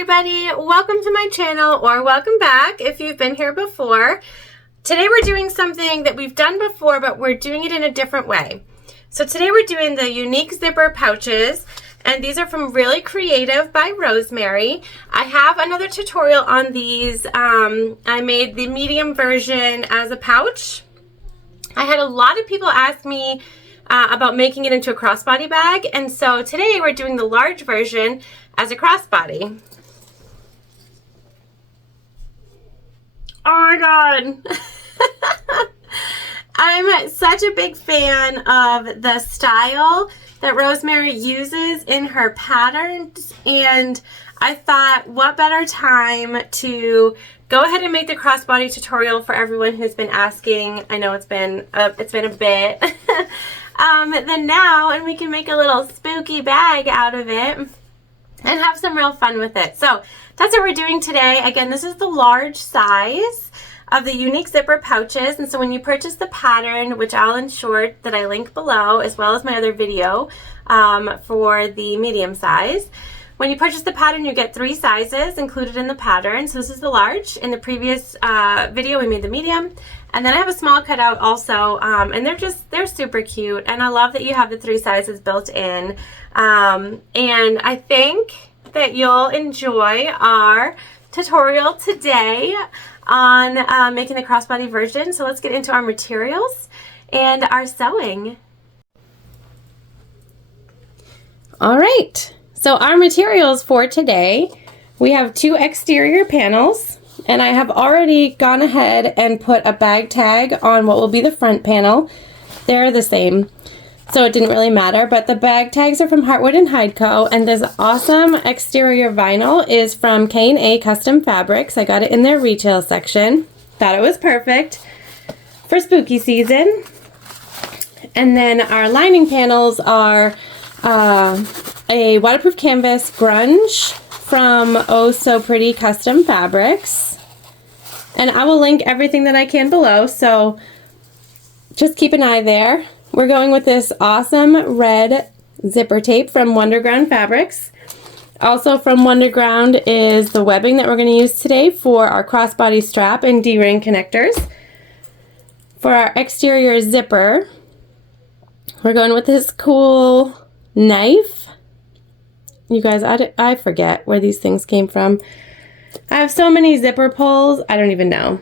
everybody, welcome to my channel, or welcome back if you've been here before. Today we're doing something that we've done before, but we're doing it in a different way. So today we're doing the unique zipper pouches, and these are from Really Creative by Rosemary. I have another tutorial on these. I made the medium version as a pouch. I had a lot of people ask me about making it into a crossbody bag, and so today we're doing the large version as a crossbody. Oh my god. I'm such a big fan of the style that Rosemary uses in her patterns, and I thought what better time to go ahead and make the crossbody tutorial for everyone who's been asking. I know it's been a bit than now, and we can make a little spooky bag out of it and have some real fun with it. So that's what we're doing today. Again, this is the large size of the unique zipper pouches, and so when you purchase the pattern, which I'll ensure that I link below, as well as my other video for the medium size. When you purchase the pattern, you get 3 sizes included in the pattern. So this is the large. In the previous video, we made the medium. And then I have a small cutout also, and they're super cute. And I love that you have the 3 sizes built in. And I think that you'll enjoy our tutorial today on making the crossbody version. So let's get into our materials and our sewing. All right. So our materials for today, we have 2 exterior panels, and I have already gone ahead and put a bag tag on what will be the front panel. They're the same, so it didn't really matter, but the bag tags are from Heartwood and Hide Co., and this awesome exterior vinyl is from K&A Custom Fabrics. I got it in their retail section. Thought it was perfect for spooky season. And then our lining panels are a waterproof canvas grunge from Oh So Pretty Custom Fabrics, and I will link everything that I can below, so just keep an eye there. We're going with this awesome red zipper tape from Wonderground Fabrics. Also from Wonderground is the webbing that we're going to use today for our crossbody strap and D-ring connectors. For our exterior zipper, we're going with this cool knife. You guys, I forget where these things came from. I have so many zipper pulls, I don't even know.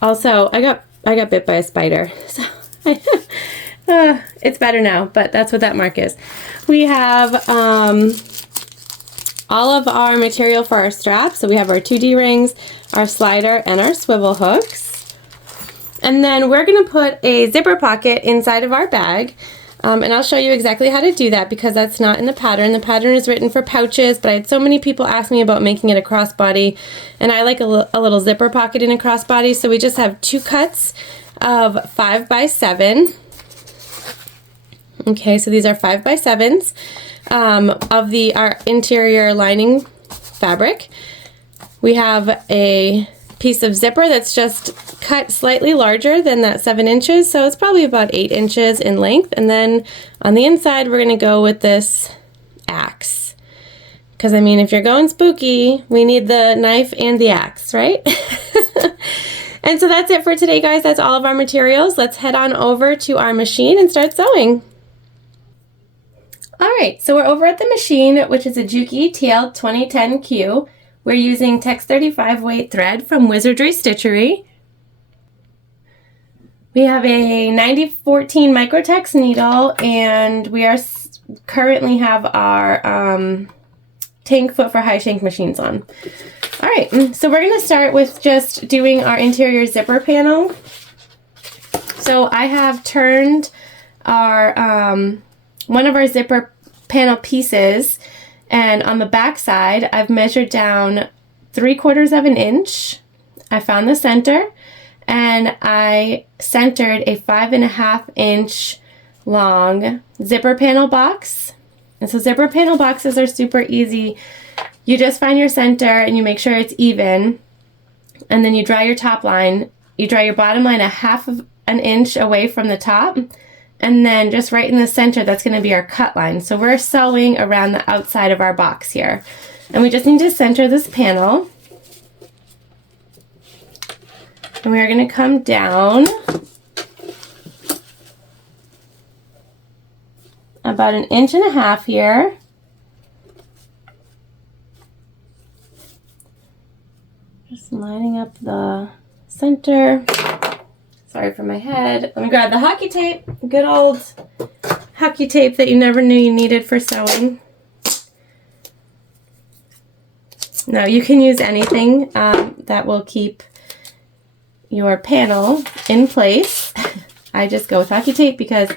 Also, I got bit by a spider, so it's better now, but that's what that mark is. We have all of our material for our straps. So we have our 2D rings, our slider, and our swivel hooks. And then we're going to put a zipper pocket inside of our bag. And I'll show you exactly how to do that because that's not in the pattern. The pattern is written for pouches, but I had so many people ask me about making it a crossbody, and I like a little zipper pocket in a crossbody, so we just have 2 cuts of 5 by 7. Okay, so these are 5 by 7s of our interior lining fabric. We have a piece of zipper that's just cut slightly larger than that 7 inches, so it's probably about 8 inches in length. And then on the inside we're going to go with this axe, because I mean, if you're going spooky, we need the knife and the axe, right? And so that's it for today, guys. That's all of our materials. Let's head on over to our machine and start sewing. Alright, so we're over at the machine, which is a Juki TL 2010Q. We're using Tex 35 weight thread from Wizardry Stitchery. We have a 9014 Microtex needle, and we are currently have our tank foot for high shank machines on. Alright, so we're going to start with just doing our interior zipper panel. So I have turned our one of our zipper panel pieces, and on the back side I've measured down 3/4 of an inch. I found the center, and I centered a 5.5 inch long zipper panel box. And so zipper panel boxes are super easy. You just find your center and you make sure it's even, and then you draw your top line. You draw your bottom line 1/2 of an inch away from the top, and then just right in the center, that's going to be our cut line. So we're sewing around the outside of our box here. And we just need to center this panel. And we are going to come down about 1.5 inches here. Just lining up the center. Sorry for my head. Let me grab the hockey tape. Good old hockey tape that you never knew you needed for sewing. Now you can use anything that will keep your panel in place. I just go with hockey tape because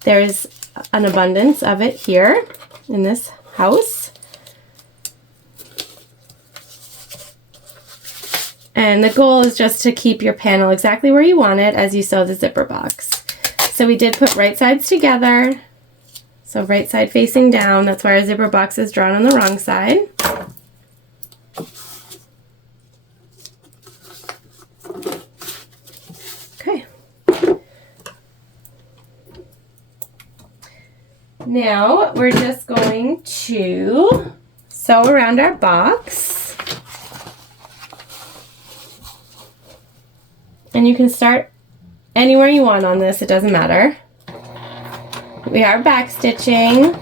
there's an abundance of it here in this house. And the goal is just to keep your panel exactly where you want it as you sew the zipper box. So we did put right sides together. So right side facing down. That's why our zipper box is drawn on the wrong side. Okay. Now we're just going to sew around our box. And you can start anywhere you want on this, it doesn't matter. We are back stitching.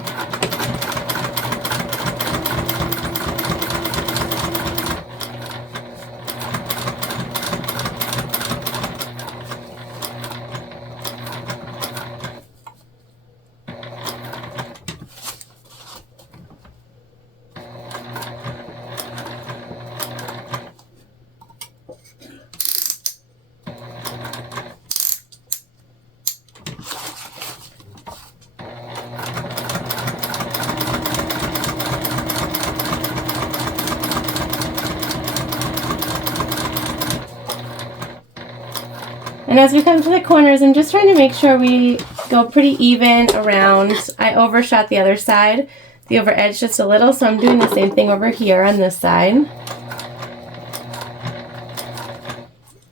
And as we come to the corners, I'm just trying to make sure we go pretty even around. I overshot the other side, the over edge just a little, so I'm doing the same thing over here on this side.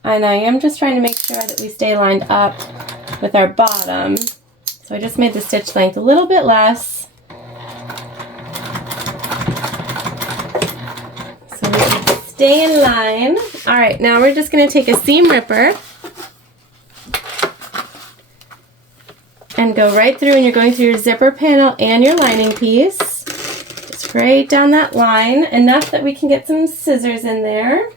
And I am just trying to make sure that we stay lined up with our bottom. So I just made the stitch length a little bit less. So we can stay in line. All right, now we're just gonna take a seam ripper and go right through, and you're going through your zipper panel and your lining piece. Just right down that line, enough that we can get some scissors in there.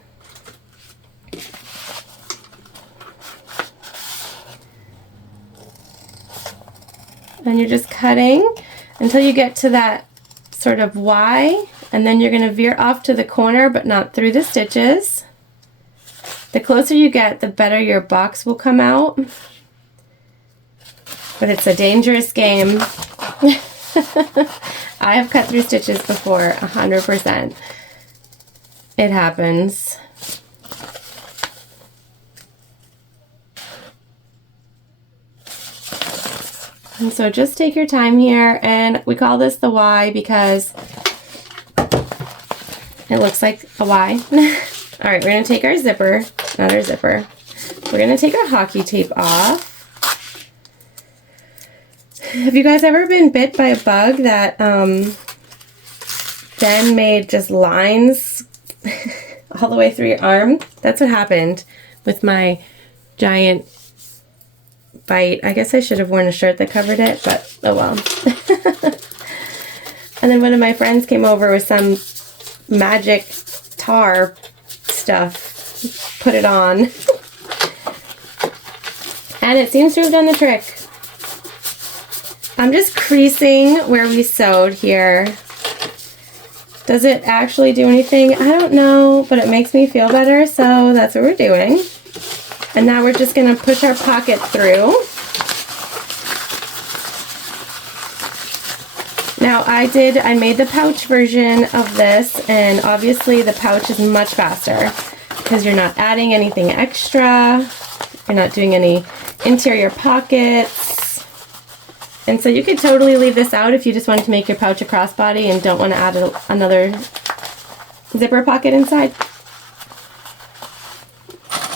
And you're just cutting until you get to that sort of Y, and then you're gonna veer off to the corner, but not through the stitches. The closer you get, the better your box will come out. But it's a dangerous game. I have cut through stitches before, 100%. It happens. And so just take your time here, and we call this the Y because it looks like a Y. All right, we're gonna take our zipper, not our zipper. We're gonna take our hockey tape off. Have you guys ever been bit by a bug that then made just lines all the way through your arm? That's what happened with my giant bite. I guess I should have worn a shirt that covered it, but oh well. And then one of my friends came over with some magic tar stuff, put it on, and it seems to have done the trick. I'm just creasing where we sewed here. Does it actually do anything? I don't know, but it makes me feel better, so that's what we're doing. And now we're just gonna push our pocket through. Now I made the pouch version of this, and obviously the pouch is much faster because you're not adding anything extra. You're not doing any interior pockets. And so you could totally leave this out if you just wanted to make your pouch a crossbody and don't want to add another zipper pocket inside.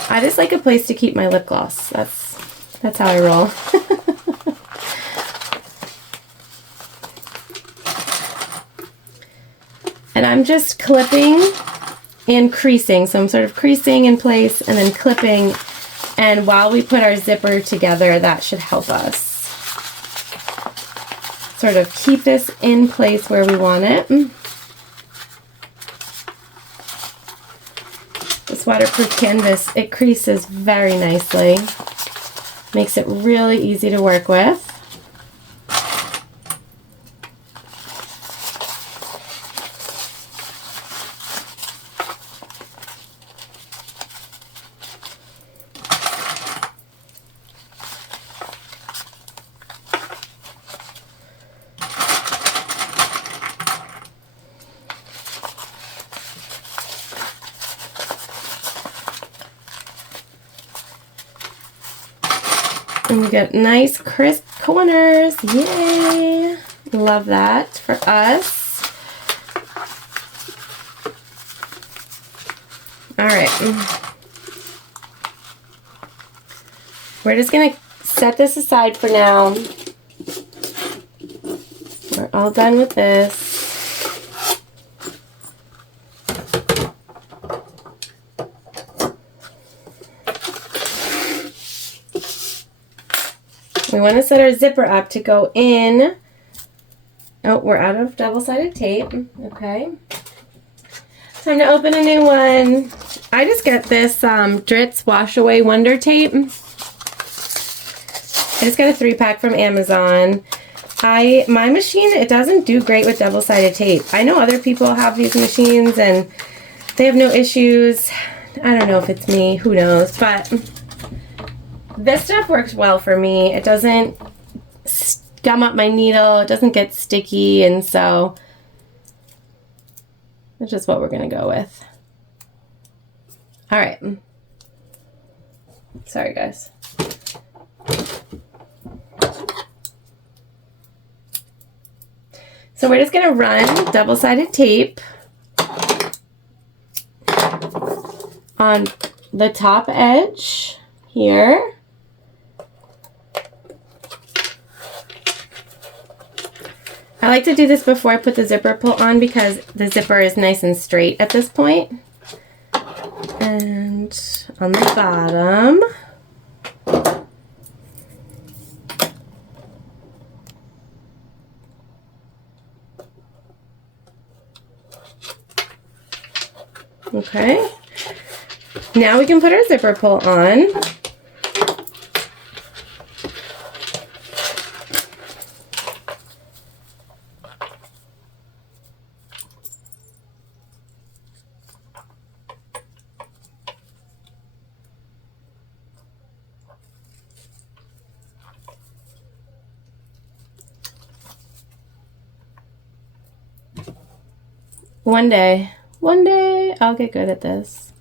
I just like a place to keep my lip gloss. That's how I roll. And I'm just clipping and creasing. So I'm sort of creasing in place and then clipping. And while we put our zipper together, that should help us sort of keep this in place where we want it. This waterproof canvas, it creases very nicely. Makes it really easy to work with. And we get nice crisp corners. Yay! Love that for us. All right. We're just gonna set this aside for now. We're all done with this. We want to set our zipper up to go in. Oh, we're out of double-sided tape. Okay. Time to open a new one. I just get this Dritz Wash Away Wonder Tape. I just got a 3-pack from Amazon. My machine, it doesn't do great with double-sided tape. I know other people have these machines and they have no issues. I don't know if it's me. Who knows? But this stuff works well for me. It doesn't gum up my needle. It doesn't get sticky, and so that's just what we're going to go with. All right. Sorry, guys. So we're just going to run double-sided tape on the top edge here. I like to do this before I put the zipper pull on because the zipper is nice and straight at this point. And on the bottom. Okay. Now we can put our zipper pull on. One day, I'll get good at this.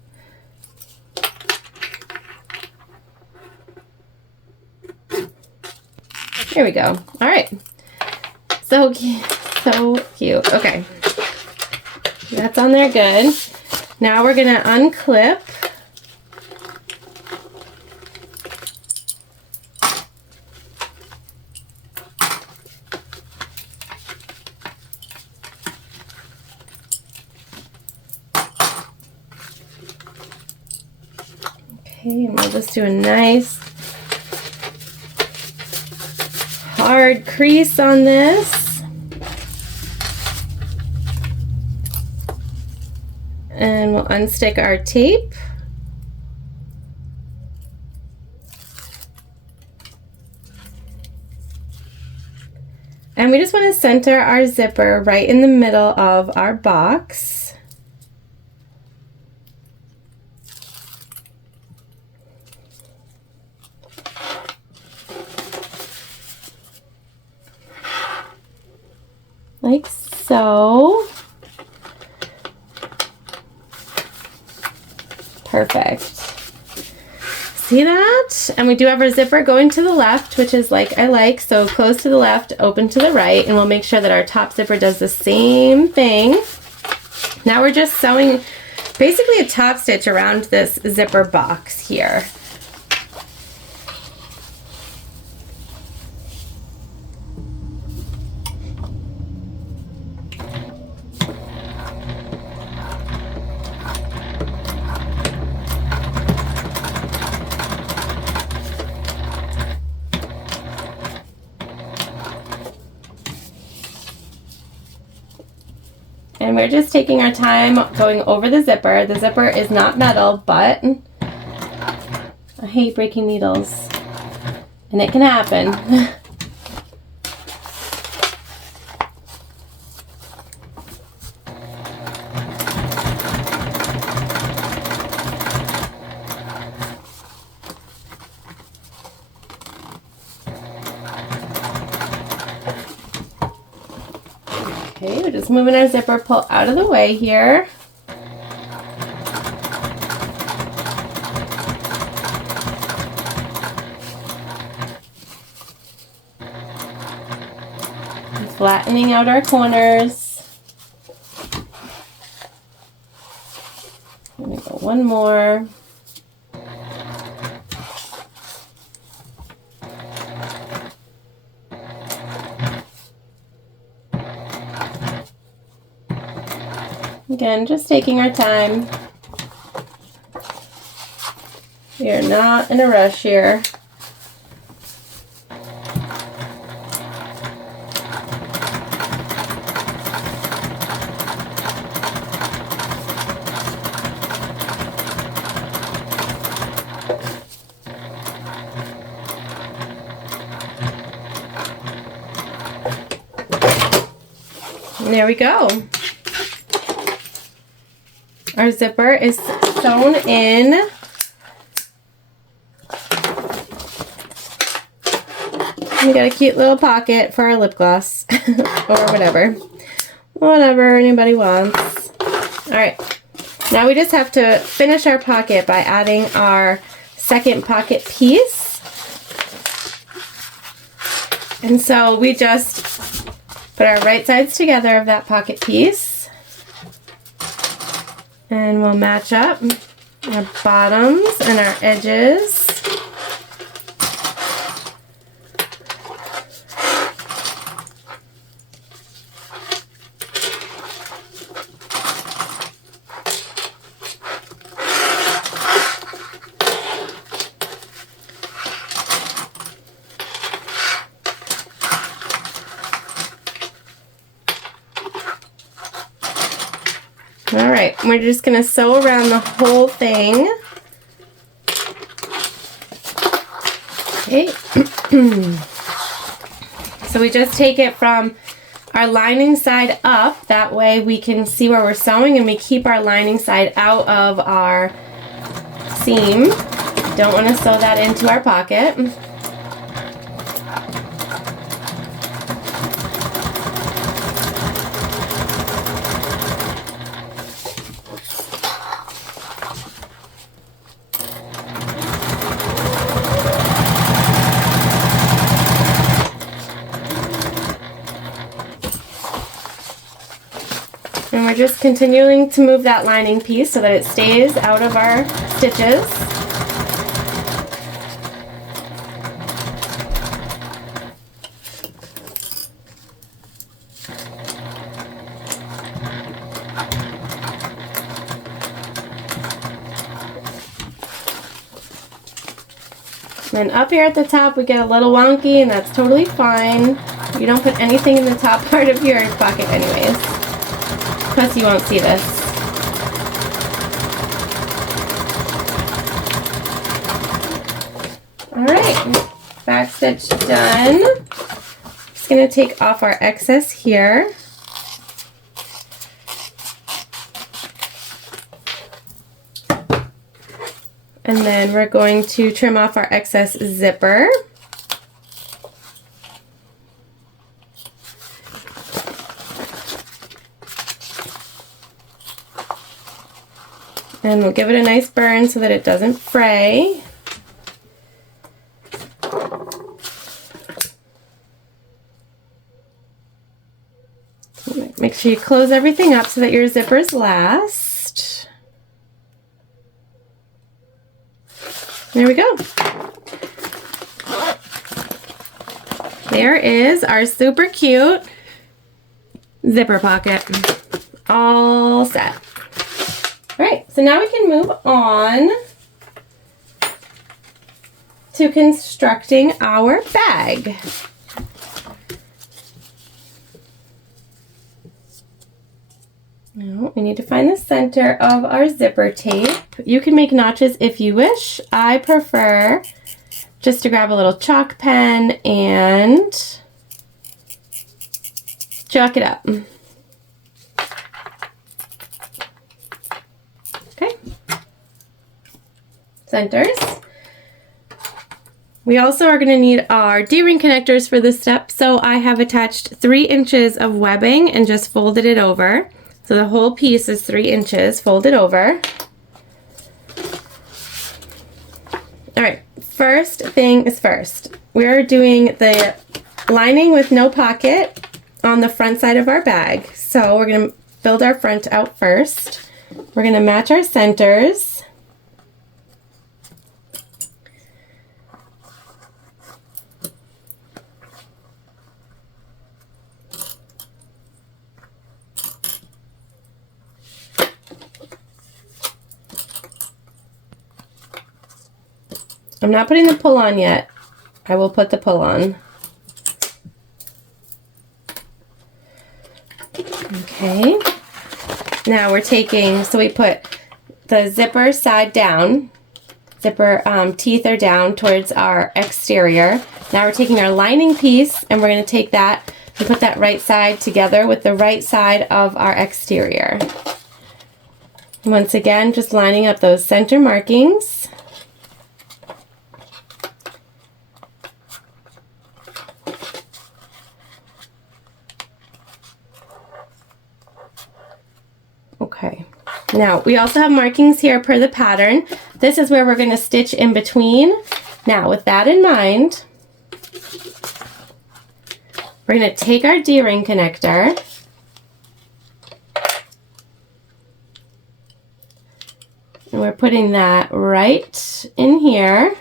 Here we go. All right. So cute. Okay. That's on there good. Now we're going to unclip. Okay, and we'll just do a nice hard crease on this. And we'll unstick our tape. And we just want to center our zipper right in the middle of our box. Like so. Perfect. See that? And we do have our zipper going to the left, which is like I like. So close to the left, open to the right, and we'll make sure that our top zipper does the same thing. Now we're just sewing basically a top stitch around this zipper box here. And we're just taking our time going over the zipper. The zipper is not metal, but I hate breaking needles, and it can happen. Okay, we're just moving our zipper pull out of the way here. And flattening out our corners. I'm gonna go one more. Again, just taking our time. We are not in a rush here. And there we go. Our zipper is sewn in. We got a cute little pocket for our lip gloss or whatever. Whatever anybody wants. Alright, now we just have to finish our pocket by adding our second pocket piece. And so we just put our right sides together of that pocket piece. And we'll match up our bottoms and our edges. Alright, we're just going to sew around the whole thing. Okay. So we just take it from our lining side up. That way we can see where we're sewing, and we keep our lining side out of our seam. Don't want to sew that into our pocket. And we're just continuing to move that lining piece so that it stays out of our stitches. And then up here at the top we get a little wonky, and that's totally fine. You don't put anything in the top part of your pocket anyways. Plus you won't see this. Alright, back stitch done. Just going to take off our excess here. And then we're going to trim off our excess zipper. And we'll give it a nice burn so that it doesn't fray. Make sure you close everything up so that your zippers last. There we go. There is our super cute zipper pocket. All set. Alright, so now we can move on to constructing our bag. Now we need to find the center of our zipper tape. You can make notches if you wish. I prefer just to grab a little chalk pen and chalk it up. Okay. Centers. We also are going to need our D-ring connectors for this step, so I have attached 3 inches of webbing and just folded it over. So the whole piece is 3 inches folded over. Alright, first thing is first. We're doing the lining with no pocket on the front side of our bag. So we're going to build our front out first. We're going to match our centers. I'm not putting the pull on yet. I will put the pull on. Okay. Now we're taking, so we put the zipper side down. Zipper teeth are down towards our exterior. Now we're taking our lining piece and we're going to take that and put that right side together with the right side of our exterior. Once again, just lining up those center markings. Okay, now we also have markings here per the pattern. This is where we're going to stitch in between. Now with that in mind, we're going to take our D-ring connector and we're putting that right in here.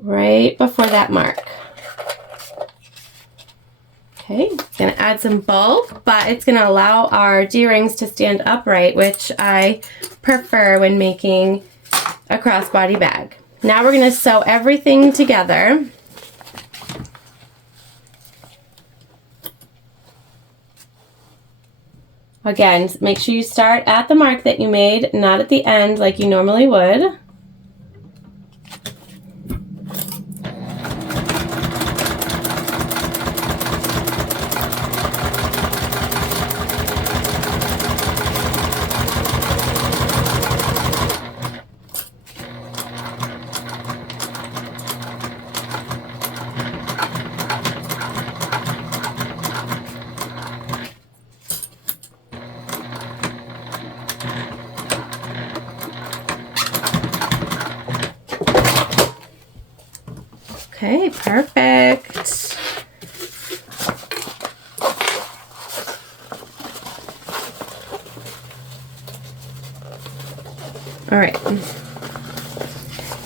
Right before that mark. Okay, gonna add some bulk, but it's gonna allow our D-rings to stand upright, which I prefer when making a crossbody bag. Now we're gonna sew everything together. Again, make sure you start at the mark that you made, not at the end like you normally would. Okay, perfect. All right.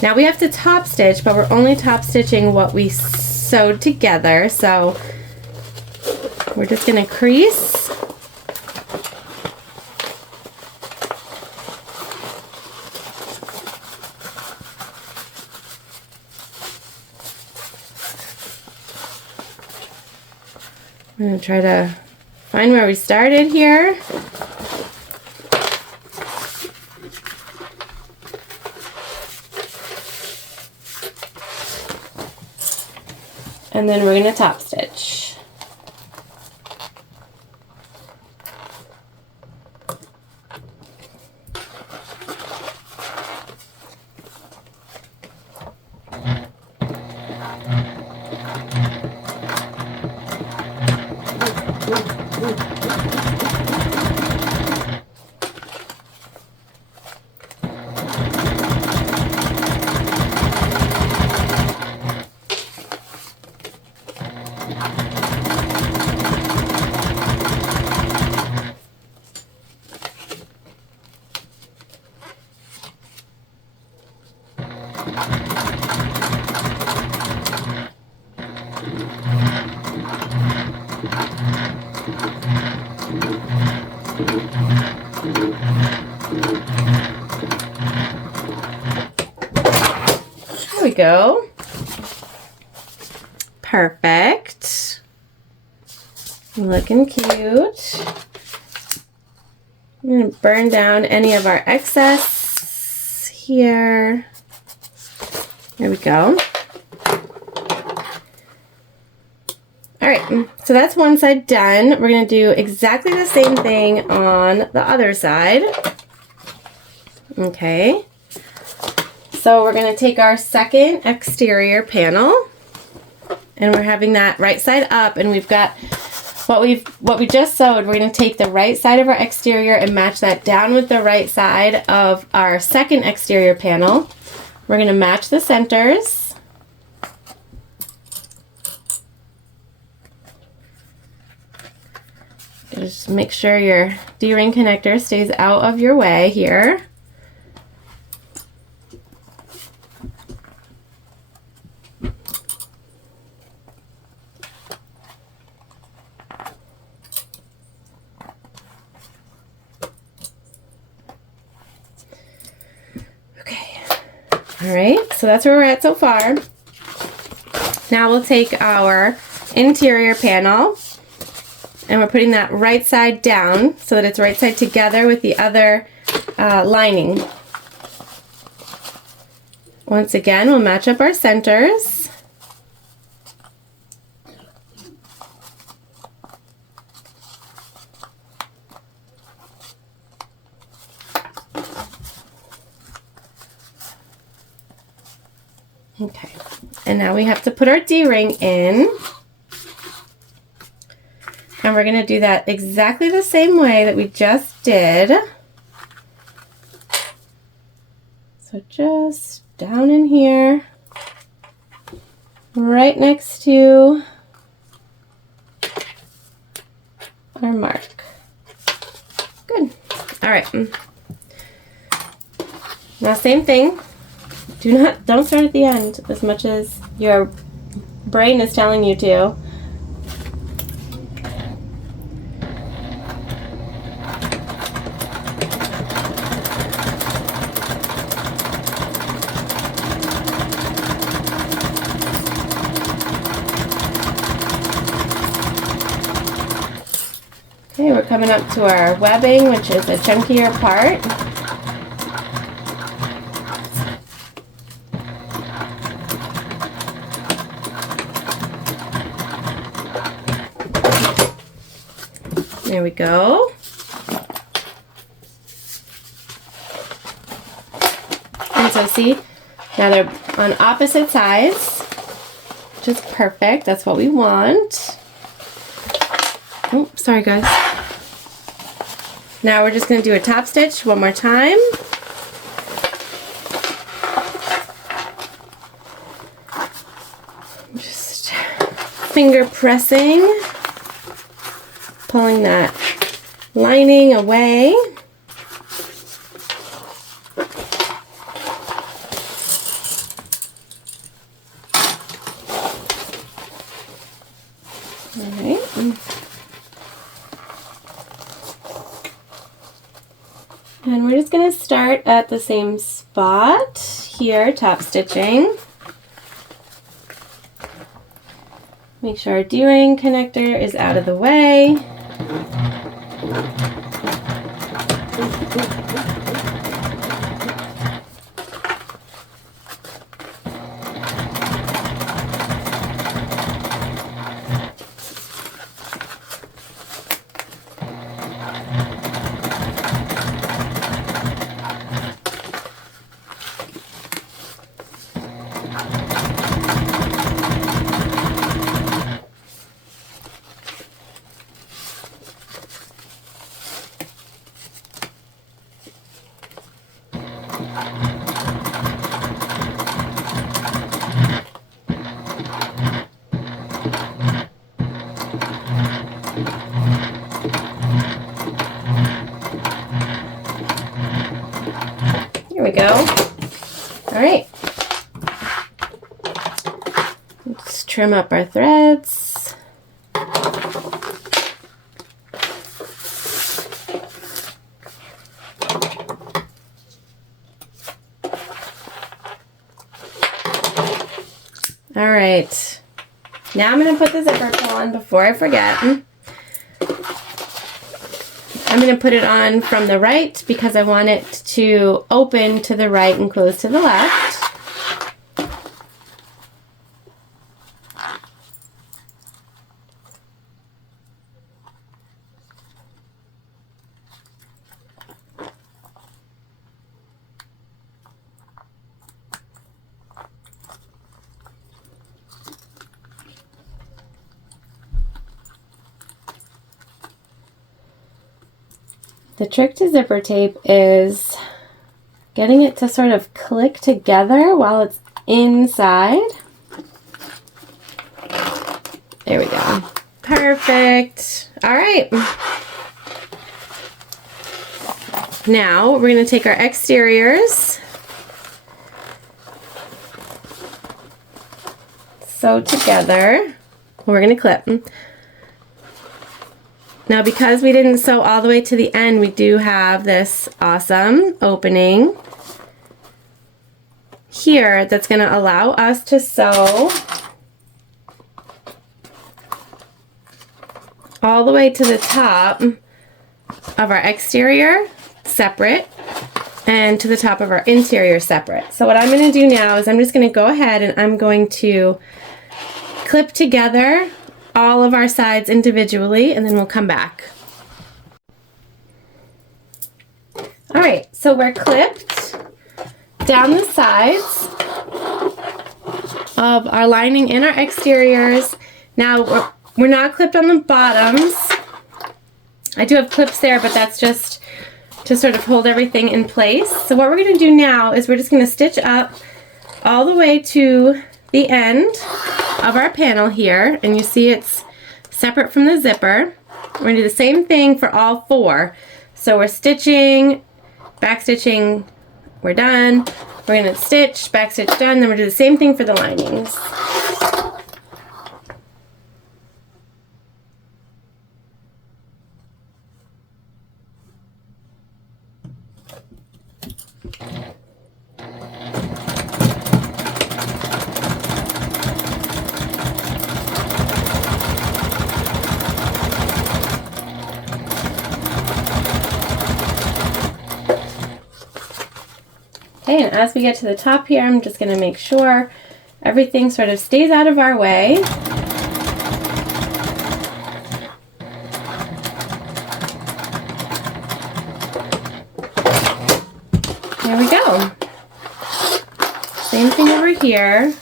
Now we have to top stitch, but we're only top stitching what we sewed together. So we're just going to crease. I'm going to try to find where we started here. And then we're going to top stitch. There we go. Perfect. Looking cute. I'm going to burn down any of our excess here. There we go. All right, so that's one side done. We're going to do exactly the same thing on the other side. Okay. So we're going to take our second exterior panel, and we're having that right side up, and we've got what we just sewed. We're going to take the right side of our exterior and match that down with the right side of our second exterior panel. We're going to match the centers. Just make sure your D-ring connector stays out of your way here. Okay. All right, so that's where we're at so far. Now we'll take our interior panel, and we're putting that right side down so that it's right side together with the other lining. Once again, we'll match up our centers. Okay, and now we have to put our D-ring in. And we're going to do that exactly the same way that we just did. So just down in here, right next to our mark. Good. All right. Now same thing. Don't start at the end as much as your brain is telling you to. Okay, we're coming up to our webbing, which is a chunkier part. There we go. And so see, now they're on opposite sides, which is perfect. That's what we want. Oh, sorry guys. Now we're just going to do a top stitch one more time. Just finger pressing, pulling that lining away. All right. And we're just going to start at the same spot here, top stitching. Make sure our D-ring connector is out of the way. Here we go. All right. Let's trim up our threads. All right. Now I'm going to put the zipper pull on before I forget. I'm going to put it on from the right because I want it to open to the right and close to the left. The trick to zipper tape is getting it to sort of click together while it's inside. There we go. Perfect. All right. Now we're going to take our exteriors, sew together. We're going to clip. Now, because we didn't sew all the way to the end, we do have this awesome opening here that's going to allow us to sew all the way to the top of our exterior separate and to the top of our interior separate. So what I'm going to do now is I'm just going to go ahead and I'm going to clip together all of our sides individually, and then we'll come back. All right, so we're clipped down the sides of our lining and our exteriors. Now we're not clipped on the bottoms. I do have clips there, but that's just to sort of hold everything in place. So what we're going to do now is we're just going to stitch up all the way to the end of our panel here, and you see it's separate from the zipper. We're going to do the same thing for all four. So we're stitching, back stitching, we're done. We're going to stitch, back stitch, done. Then we'll do the same thing for the linings. Okay, and as we get to the top here, I'm just going to make sure everything sort of stays out of our way. There we go. Same thing over here.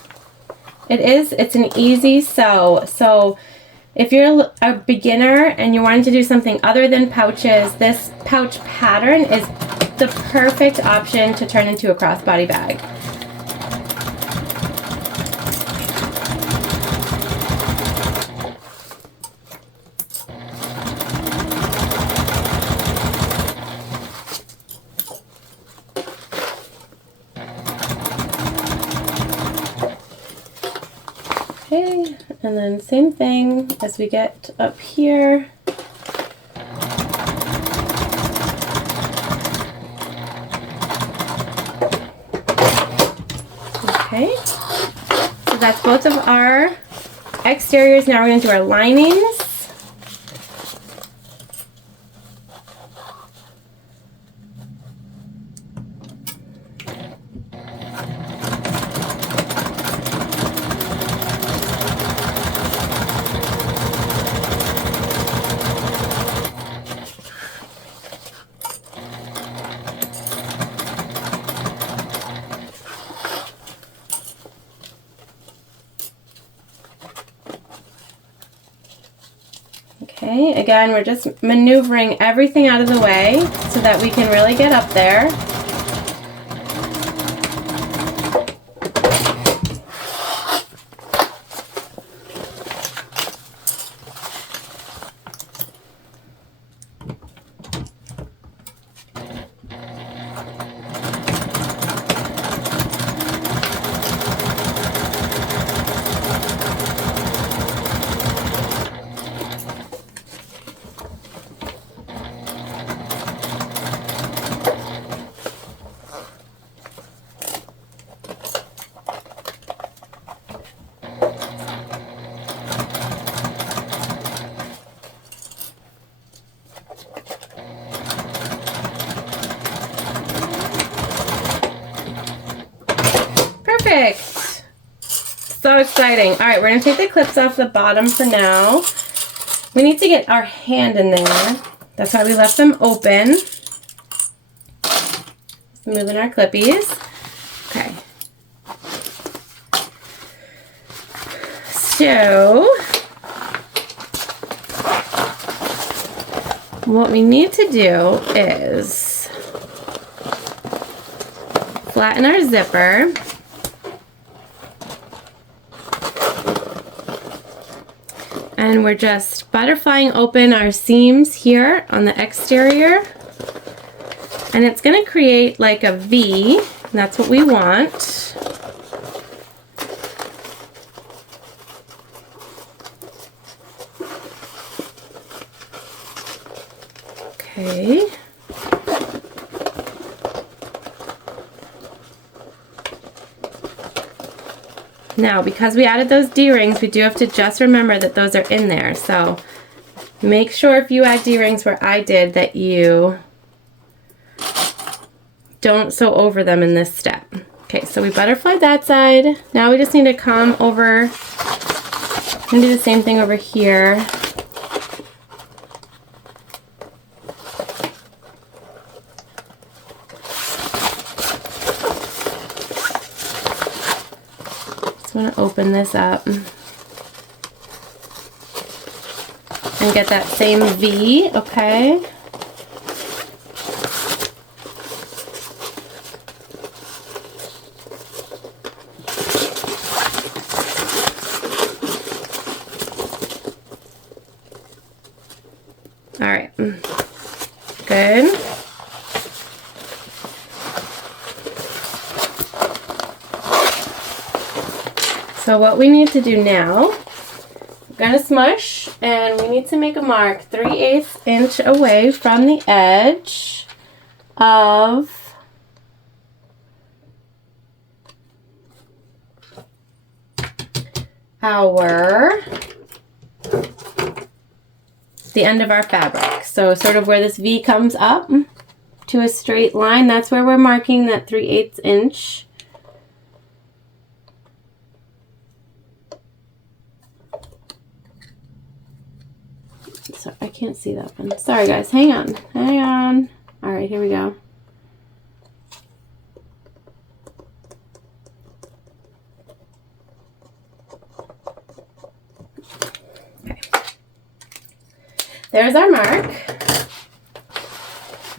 It's an easy sew. So if you're a beginner and you're wanting to do something other than pouches, this pouch pattern is the perfect option to turn into a crossbody bag. Okay, and then same thing as we get up here. Okay, so that's both of our exteriors. Now we're going to do our linings. Okay, again, we're just maneuvering everything out of the way so that we can really get up there. Perfect. So exciting. All right, we're going to take the clips off the bottom for now. We need to get our hand in there. That's why we left them open. Moving our clippies. Okay. So, what we need to do is flatten our zipper. And we're just butterflying open our seams here on the exterior. And it's going to create like a V, and that's what we want. Okay. Now, because we added those D-rings, we do have to just remember that those are in there. So make sure if you add D-rings where I did that you don't sew over them in this step. Okay, so we butterflied that side. Now we just need to come over and do the same thing over here. Just want to open this up and get that same V, okay? All right, good. So what we need to do now, we're going to smush, and we need to make a mark 3/8 inch away from the edge of the end of our fabric. So sort of where this V comes up to a straight line, that's where we're marking that 3/8 inch. So I can't see that one. Sorry guys, hang on. Hang on. All right, here we go. Okay. There's our mark.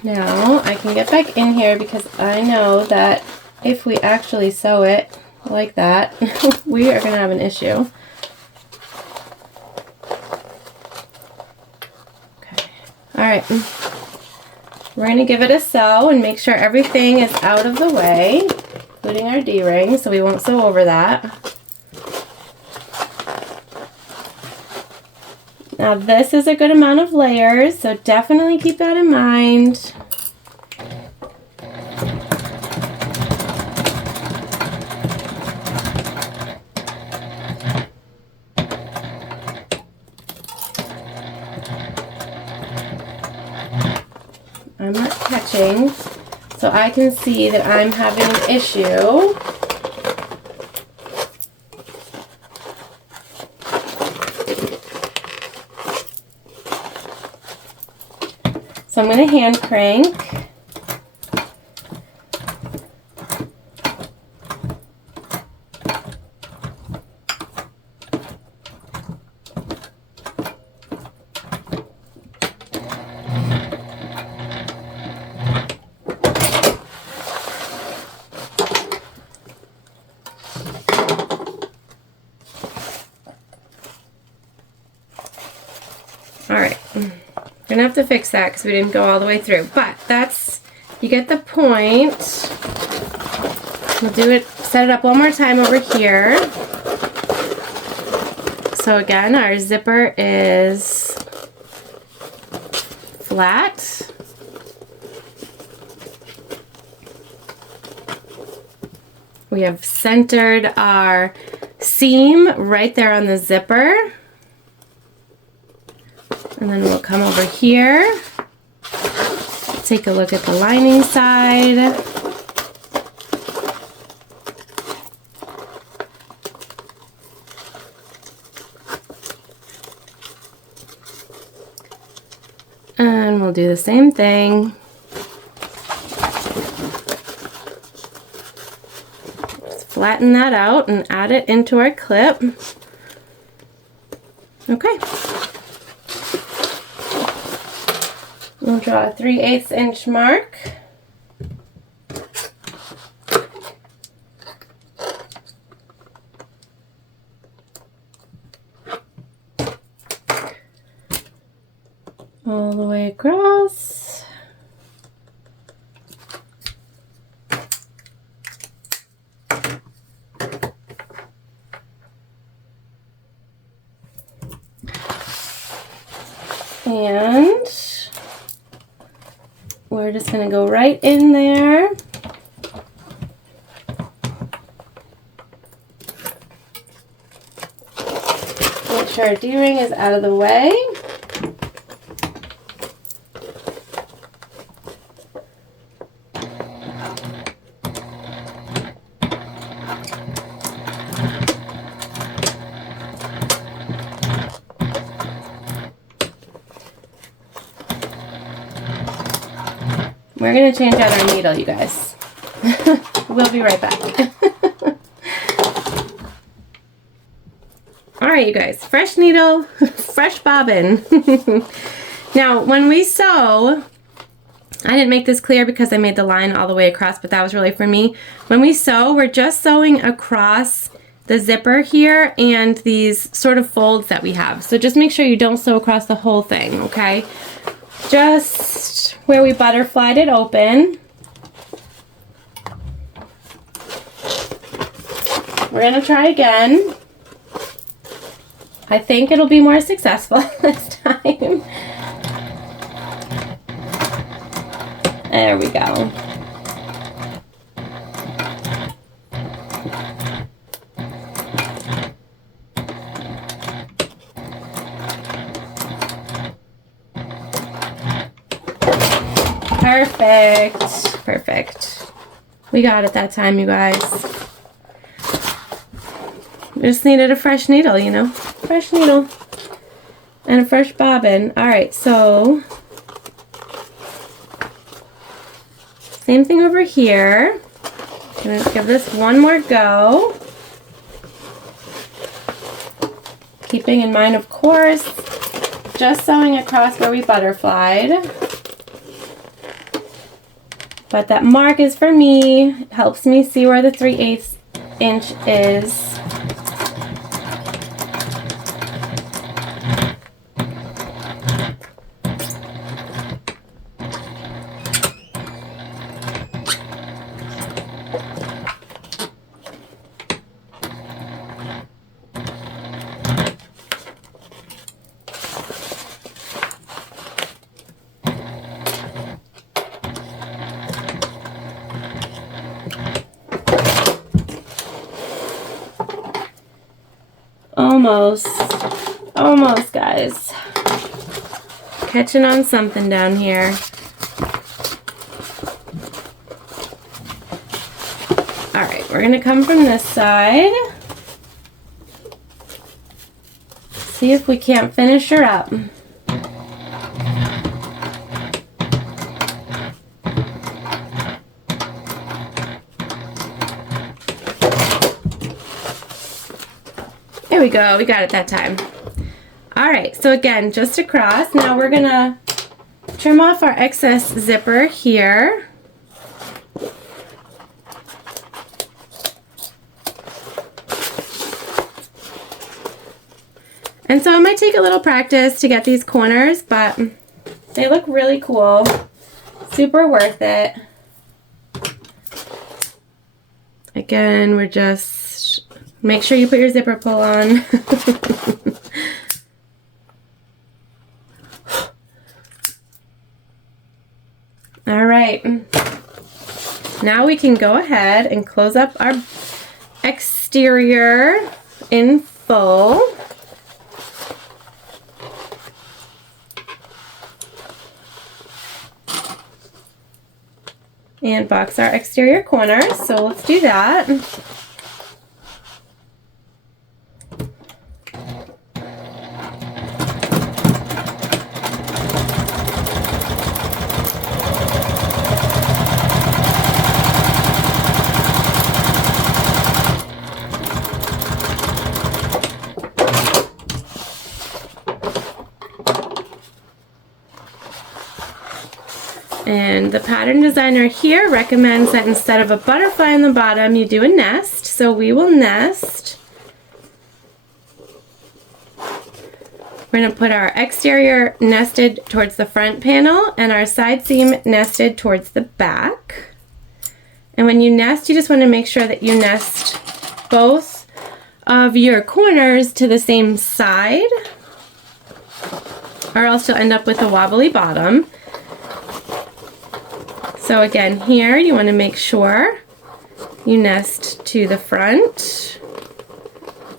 Now I can get back in here because I know that if we actually sew it like that, we are going to have an issue. All right, we're going to give it a sew and make sure everything is out of the way, including our D-ring, so we won't sew over that. Now this is a good amount of layers, so definitely keep that in mind. I'm not catching, so I can see that I'm having an issue. So I'm going to hand crank. All right, I'm gonna have to fix that because we didn't go all the way through, but that's, you get the point. We'll do it, set it up one more time over here. So again, our zipper is flat. We have centered our seam right there on the zipper. And then we'll come over here, take a look at the lining side. we'll do the same thing. Just flatten that out and add it into our clip. Okay. We'll draw a 3/8 inch mark. All the way across. And we're just going to go right in there. Make sure our D-ring is out of the way. We're going to change out our needle, you guys. We'll be right back. All right, you guys, fresh needle, fresh bobbin. Now, when we sew, I didn't make this clear because I made the line all the way across, but that was really for me. When we sew, we're just sewing across the zipper here and these sort of folds that we have. So just make sure you don't sew across the whole thing, okay? Just where we butterflied it open. We're gonna try again. I think it'll be more successful this time. There we go. Perfect. Perfect. We got it that time, you guys. We just needed a fresh needle, you know. Fresh needle. And a fresh bobbin. Alright, so same thing over here. I'm going to give this one more go. Keeping in mind, of course, just sewing across where we butterflied. But that mark is for me. It helps me see where the 3/8 inch is. Almost, guys. Catching on something down here. Alright, we're going to come from this side. See if we can't finish her up. There we go, we got it that time. Alright, so again, just across. Now we're gonna trim off our excess zipper here. And so it might take a little practice to get these corners, but they look really cool. Super worth it. Again, we're just, make sure you put your zipper pull on. All right, now we can go ahead and close up our exterior in full. And box our exterior corners, so let's do that. And the pattern designer here recommends that instead of a butterfly on the bottom, you do a nest. So we will nest. We're going to put our exterior nested towards the front panel and our side seam nested towards the back. And when you nest, you just want to make sure that you nest both of your corners to the same side, or else you'll end up with a wobbly bottom. So again, here you want to make sure you nest to the front,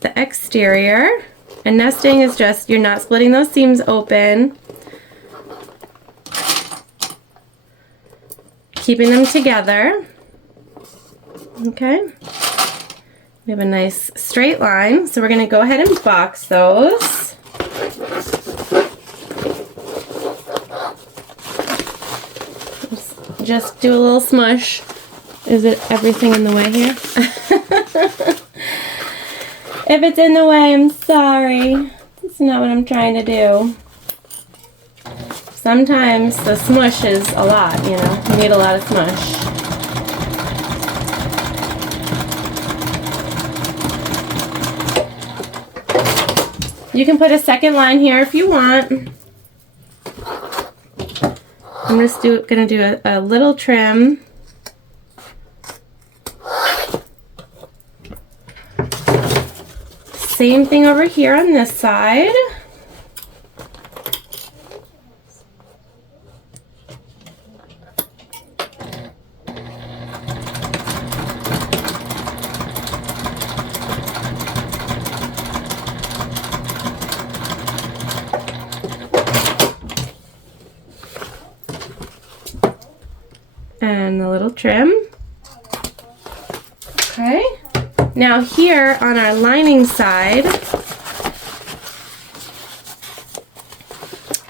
the exterior, and nesting is just, you're not splitting those seams open, keeping them together. Okay, we have a nice straight line, so we're going to go ahead and box those. Just do a little smush. Is it everything in the way here? If it's in the way, I'm sorry. That's not what I'm trying to do. Sometimes the smush is a lot, you know. You need a lot of smush. You can put a second line here if you want. I'm just gonna do a little trim. Same thing over here on this side. And a little trim. Okay. Now here on our lining side,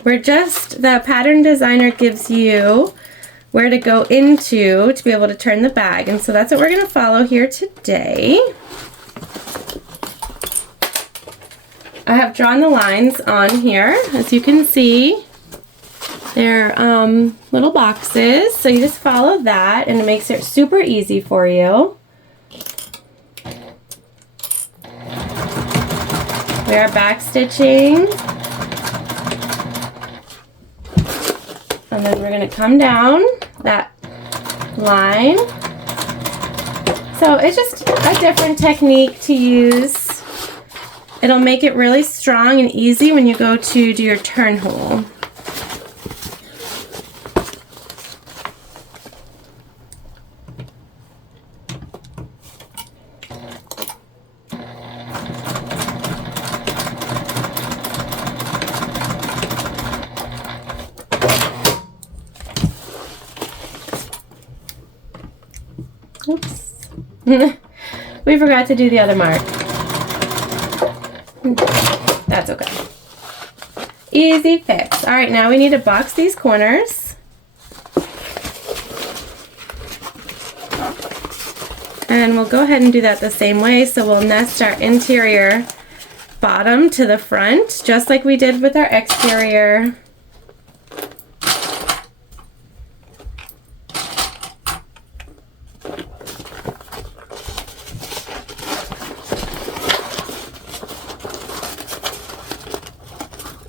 the pattern designer gives you where to go into to be able to turn the bag. And so that's what we're going to follow here today. I have drawn the lines on here, as you can see. They're little boxes, so you just follow that and it makes it super easy for you. We are back stitching, and then we're going to come down that line. So it's just a different technique to use. It'll make it really strong and easy when you go to do your turn hole. Oops. We forgot to do the other mark. That's okay. Easy fix. All right, now we need to box these corners. And we'll go ahead and do that the same way. So we'll nest our interior bottom to the front, just like we did with our exterior.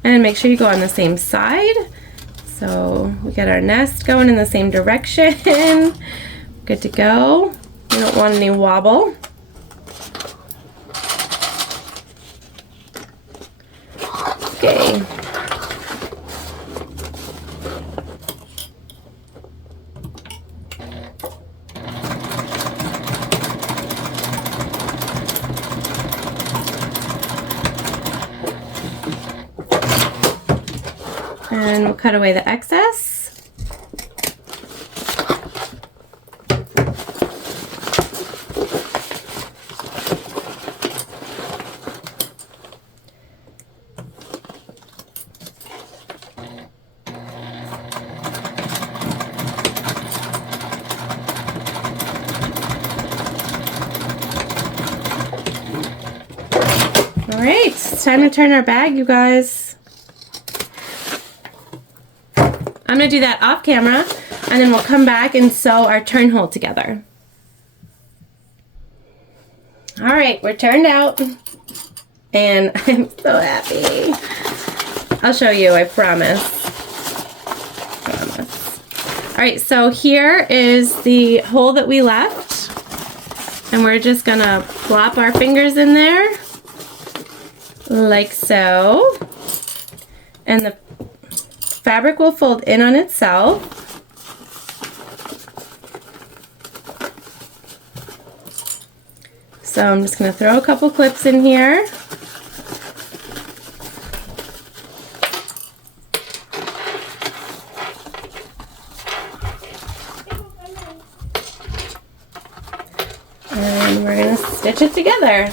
And make sure you go on the same side. So we get our nest going in the same direction. Good to go. We don't want any wobble. Okay. And we'll cut away the excess. All right, it's time to turn our bag, you guys. I'm going to do that off camera. and then we'll come back and sew our turn hole together. All right, we're turned out, and I'm so happy. I'll show you, I promise. All right, so here is the hole that we left, and we're just gonna plop our fingers in there, like so, and the fabric will fold in on itself. So I'm just going to throw a couple clips in here. And we're going to stitch it together.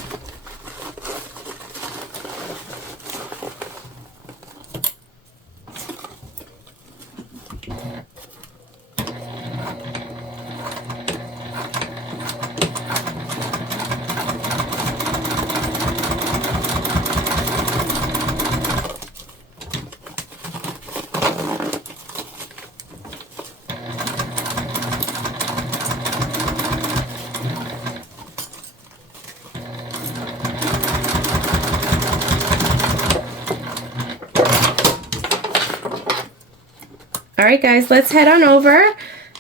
Alright guys, let's head on over,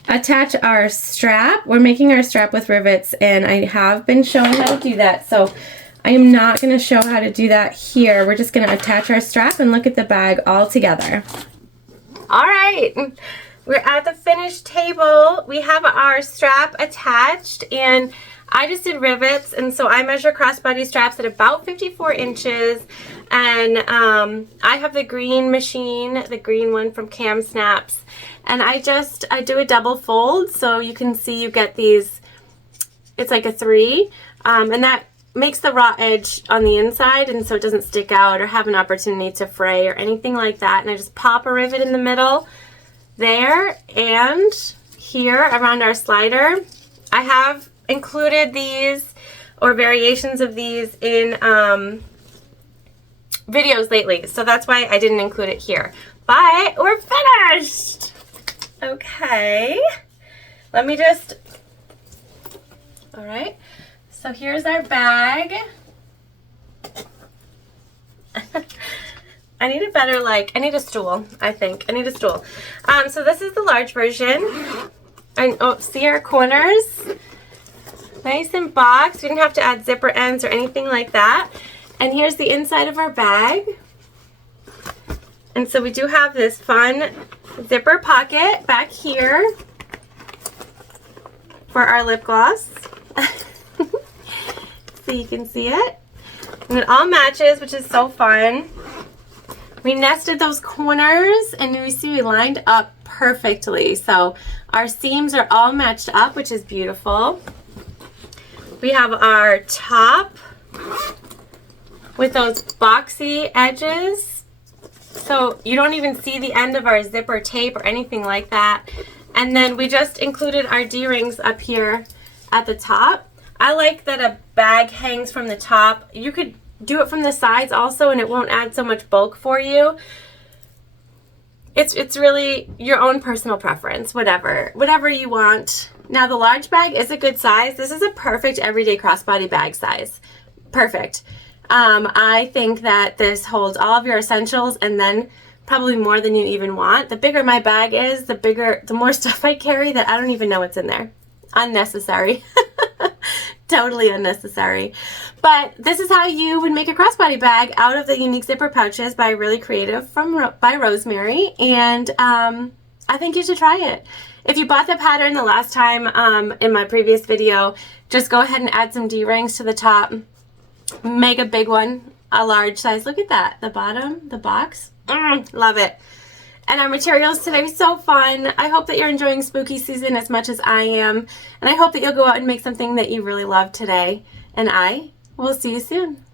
attach our strap. We're making our strap with rivets, and I have been showing how to do that, so I am not going to show how to do that here. We're just going to attach our strap and look at the bag all together. Alright, we're at the finished table. We have our strap attached, and I just did rivets, and so I measure crossbody straps at about 54 inches. And I have the green machine, the green one from Cam Snaps, and I do a double fold, so you can see you get these, it's like a 3, and that makes the raw edge on the inside, and so it doesn't stick out or have an opportunity to fray or anything like that. And I just pop a rivet in the middle there, and here around our slider. I have included these or variations of these in videos lately, so that's why I didn't include it here. But we're finished. Okay, let me just, all right, so here's our bag. I need a better, I need a stool, I think. I need a stool. So this is the large version. And oh, see our corners? Nice and boxed. We didn't have to add zipper ends or anything like that. And here's the inside of our bag. And so we do have this fun zipper pocket back here for our lip gloss. So you can see it. And it all matches, which is so fun. We nested those corners, and you see we lined up perfectly. So our seams are all matched up, which is beautiful. We have our top with those boxy edges, so you don't even see the end of our zipper tape or anything like that. And then we just included our D-rings up here at the top. I like that a bag hangs from the top. You could do it from the sides also, and it won't add so much bulk for you. It's really your own personal preference, whatever you want. Now the large bag is a good size. This is a perfect everyday crossbody bag size. Perfect. I think that this holds all of your essentials, and then probably more than you even want. The bigger my bag is, the more stuff I carry that I don't even know what's in there. Unnecessary. Totally unnecessary. But this is how you would make a crossbody bag out of the unique zipper pouches by Really Creative by Rosemary, and I think you should try it. If you bought the pattern the last time in my previous video, just go ahead and add some D-rings to the top. Make a big one, a large size. Look at that, the bottom, the box. Love it. And our materials today were so fun. I hope that you're enjoying spooky season as much as I am. And I hope that you'll go out and make something that you really love today. And I will see you soon.